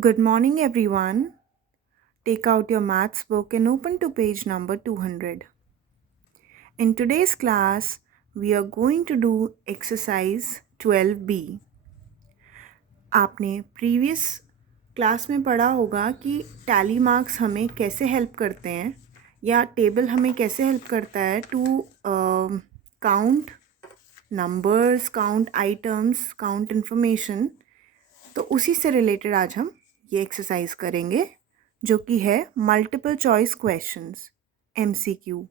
Good morning, everyone. Take out your maths book and open to page number 200. In today's class, we are going to do exercise 12B. आपने previous class में पढ़ा होगा कि tally marks हमें कैसे help करते हैं या टेबल हमें कैसे हेल्प करता है to count numbers, count items, count information. तो उसी से रिलेटेड आज हम ये एक्सरसाइज करेंगे जो कि है मल्टीपल चॉइस क्वेश्चंस, MCQ।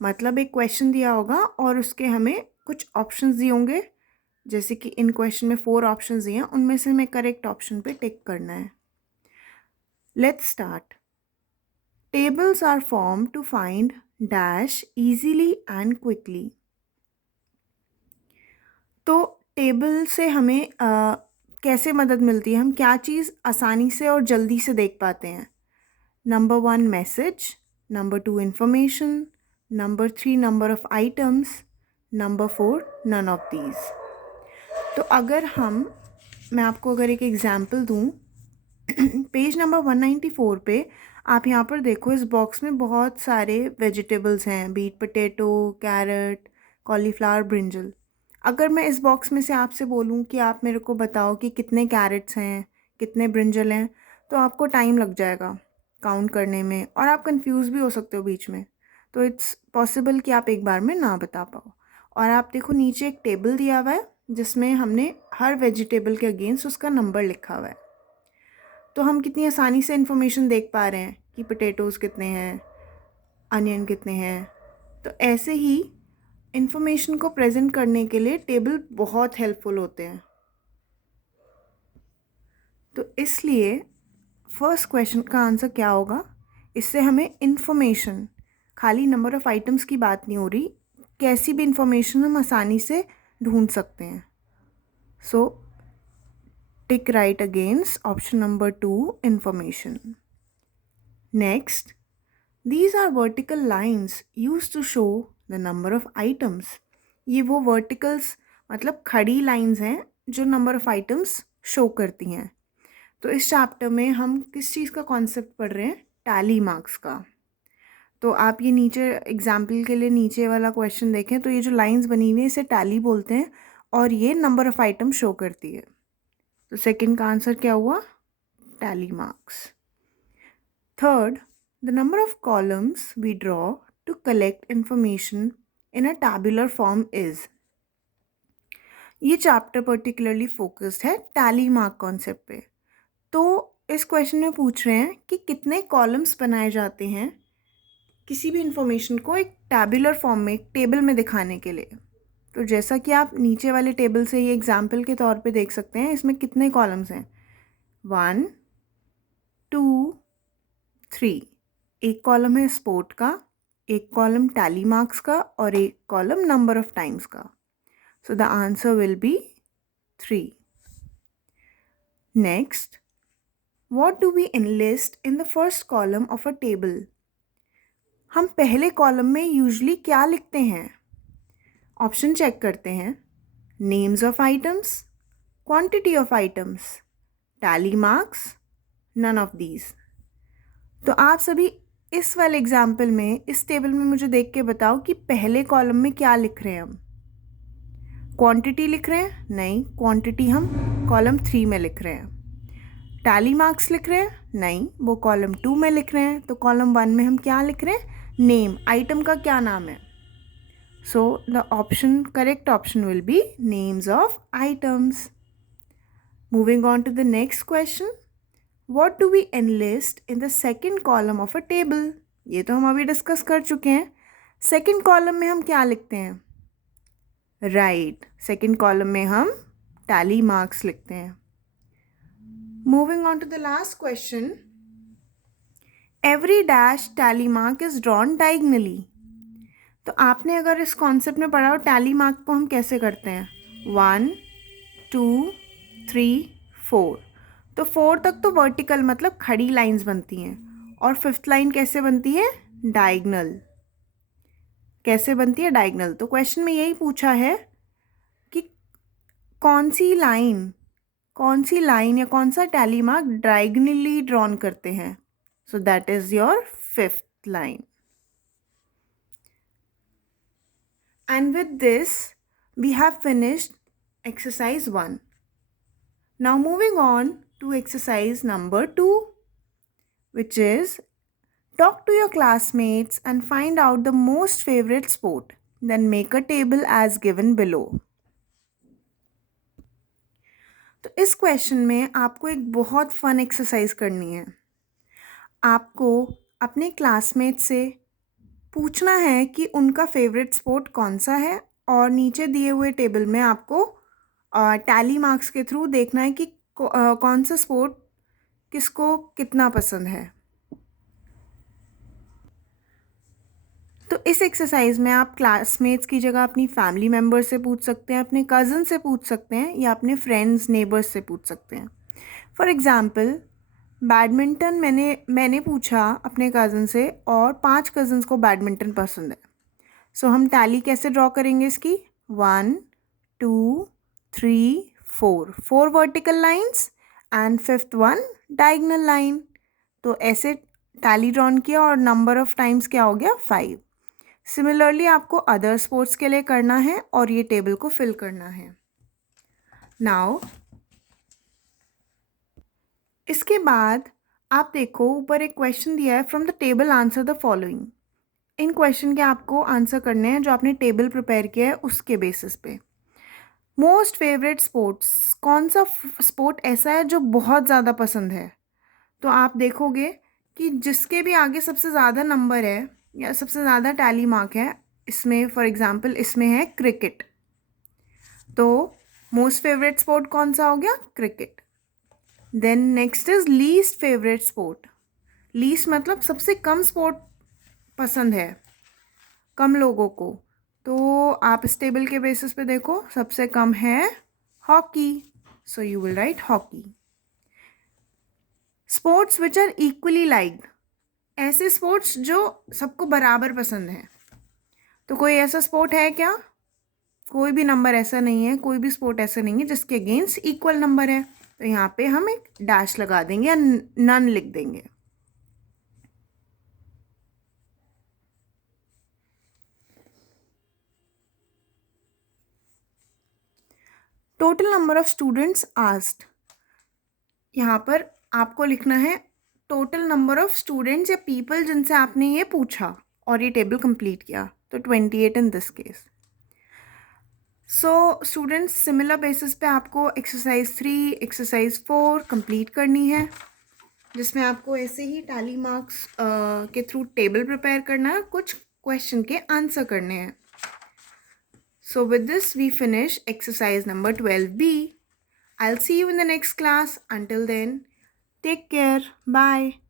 मतलब एक क्वेश्चन दिया होगा और उसके हमें कुछ ऑप्शंस दिए होंगे, जैसे कि इन क्वेश्चन में 4 ऑप्शंस दिए हैं, उनमें से हमें करेक्ट ऑप्शन पे टिक करना है। Let's start. Tables are form to find dash easily and quickly. तो टेबल से हमें कैसे मदद मिलती है, हम क्या चीज़ आसानी से और जल्दी से देख पाते हैं। Number 1 message, number 2 information, number 3 number of items, number 4 none of these. तो अगर मैं आपको अगर एक एग्जांपल दूं, पेज नंबर 194 पे आप यहाँ पर देखो, इस बॉक्स में बहुत सारे वेजिटेबल्स हैं, beet potato, carrot, cauliflower, brinjal. अगर मैं इस बॉक्स में से आपसे बोलूं कि आप मेरे को बताओ कि कितने कैरेट्स हैं, कितने ब्रिंजल हैं, तो आपको टाइम लग जाएगा काउंट करने में और आप कंफ्यूज भी हो सकते हो बीच में। तो इट्स पॉसिबल कि आप एक बार में ना बता पाओ। और आप देखो नीचे एक टेबल दिया हुआ है जिसमें हमने हर वेजिटेबल के अगेंस्ट उसका नंबर लिखा हुआ है। तो हम कितनी आसानी से इन्फॉर्मेशन देख पा रहे हैं कि पोटैटोज़ कितने हैं, अनियन कितने हैं। तो ऐसे ही इन्फॉर्मेशन को प्रेजेंट करने के लिए टेबल बहुत हेल्पफुल होते हैं। तो इसलिए फर्स्ट क्वेश्चन का आंसर क्या होगा, इससे हमें इन्फॉर्मेशन, खाली नंबर ऑफ़ आइटम्स की बात नहीं हो रही, कैसी भी इन्फॉर्मेशन हम आसानी से ढूंढ सकते हैं। So tick right against option number 2 information. Next, these are vertical lines used to show the number of items. ये वो वर्टिकल्स मतलब खड़ी लाइंस हैं जो नंबर ऑफ़ आइटम्स शो करती हैं। तो इस चैप्टर में हम किस चीज़ का कॉन्सेप्ट पढ़ रहे हैं, टैली मार्क्स का। तो आप ये नीचे एग्जाम्पल के लिए नीचे वाला क्वेश्चन देखें, तो ये जो लाइंस बनी हुई है इसे टैली बोलते हैं और ये नंबर ऑफ़ आइटम शो करती है। तो सेकंड का आंसर क्या हुआ, tally marks. Third, the number of columns we draw to collect information in a tabular form is। ये चैप्टर पर्टिकुलरली फोकस्ड है टैली मार्क कॉन्सेप्ट पे। तो इस क्वेश्चन में पूछ रहे हैं कि कितने कॉलम्स बनाए जाते हैं किसी भी इंफॉर्मेशन को एक टैबुलर फॉर्म में, एक टेबल में दिखाने के लिए। तो जैसा कि आप नीचे वाले टेबल से ये एग्जाम्पल के तौर पे देख सकते हैं, इसमें कितने कॉलम्स हैं, 1 2 3। एक कॉलम है स्पोर्ट का, एक कॉलम टैली मार्क्स का और एक कॉलम नंबर ऑफ टाइम्स का। So the answer will be 3। Next, what do we enlist in the first column of a table. हम पहले कॉलम में यूजुअली क्या लिखते हैं, ऑप्शन चेक करते हैं। Names of items, quantity of items, tally marks, none of these. तो आप सभी इस वाले एग्जाम्पल में, इस टेबल में मुझे देख के बताओ कि पहले कॉलम में क्या लिख रहे हैं हम। क्वांटिटी लिख रहे हैं? नहीं, क्वांटिटी हम कॉलम 3 में लिख रहे हैं। टैली मार्क्स लिख रहे हैं? नहीं, वो कॉलम 2 में लिख रहे हैं। तो कॉलम 1 में हम क्या लिख रहे हैं, नेम, आइटम का क्या नाम है। So the option, correct option will be names of items. Moving on to the next question, What do we enlist in the second column of a table? ये तो हम अभी डिस्कस कर चुके हैं। सेकेंड कॉलम में हम क्या लिखते हैं, राइट, सेकेंड कॉलम में हम टैली मार्क्स लिखते हैं। Moving on to the last question, every dash tally mark is drawn diagonally. तो आपने अगर इस कॉन्सेप्ट में पढ़ा हो टैली मार्क को हम कैसे करते हैं, 1 2 3 4। तो 4 तक तो वर्टिकल मतलब खड़ी लाइंस बनती हैं, और 5th लाइन कैसे बनती है, डायगनल। कैसे बनती है, डायगनल। तो क्वेश्चन में यही पूछा है कि कौन सी लाइन कौन सी लाइन या कौन सा टैली मार्क डायगोनली ड्रॉन करते हैं. So that is your 5th line. And with this, we have finished exercise 1. Now moving on to exercise number 2, which is talk to your classmates and find out the most favorite sport. Then make a table as given below. तो इस question में आपको एक बहुत fun exercise करनी है. आपको अपने क्लासमेट से पूछना है कि उनका फेवरेट स्पोर्ट कौन सा है और नीचे दिए हुए टेबल में आपको टैली मार्क्स के थ्रू देखना है कि कौन सा स्पोर्ट किसको कितना पसंद है. तो इस एक्सरसाइज में आप क्लासमेट्स की जगह अपनी फैमिली मेम्बर से पूछ सकते हैं, अपने कज़न से पूछ सकते हैं या अपने फ्रेंड्स नेबर्स से पूछ सकते हैं. फॉर एग्ज़ाम्पल बैडमिंटन मैंने पूछा अपने कज़न से और 5 कज़न्स को बैडमिंटन पसंद है. सो हम टैली कैसे ड्रॉ करेंगे इसकी? 1 2 3 4 vertical lines and 5th one diagonal line. तो ऐसे टैली ड्रॉन किया और नंबर ऑफ टाइम्स क्या हो गया? 5. सिमिलरली आपको अदर स्पोर्ट्स के लिए करना है और ये टेबल को फिल करना है. नाउ इसके बाद आप देखो ऊपर एक क्वेश्चन दिया है, from the table answer the following. In question के आपको आंसर करने हैं जो आपने टेबल प्रिपेयर किया है उसके बेसिस पे. मोस्ट फेवरेट स्पोर्ट्स, कौन सा स्पोर्ट ऐसा है जो बहुत ज़्यादा पसंद है? तो आप देखोगे कि जिसके भी आगे सबसे ज़्यादा नंबर है या सबसे ज़्यादा टैली मार्क है, इसमें फॉर एग्जांपल इसमें है क्रिकेट. तो मोस्ट फेवरेट स्पोर्ट कौन सा हो गया? Cricket. Then next is least favourite sport. Least मतलब सबसे कम स्पोर्ट पसंद है कम लोगों को. तो आप इस टेबल के बेसिस पे देखो सबसे कम है hockey. So you will write hockey. Sports which are equally liked, ऐसे स्पोर्ट्स जो सबको बराबर पसंद है. तो कोई ऐसा स्पोर्ट है क्या? कोई भी नंबर ऐसा नहीं है, कोई भी स्पोर्ट ऐसा नहीं है जिसके अगेंस्ट इक्वल नंबर है. तो यहाँ पे हम एक डैश लगा देंगे या नन लिख देंगे. Total number of students asked, यहाँ पर आपको लिखना है टोटल नंबर ऑफ स्टूडेंट्स या पीपल जिनसे आपने ये पूछा और ये टेबल कंप्लीट किया. तो 28 in this case. So students similar basis पे आपको एक्सरसाइज 3, एक्सरसाइज 4 कंप्लीट करनी है, जिसमें आपको ऐसे ही टैली मार्क्स के थ्रू टेबल प्रिपेयर करना है, कुछ क्वेश्चन के आंसर करने हैं. So with this we finish exercise number 12B. I'll see you in the next class. Until then, take care. Bye.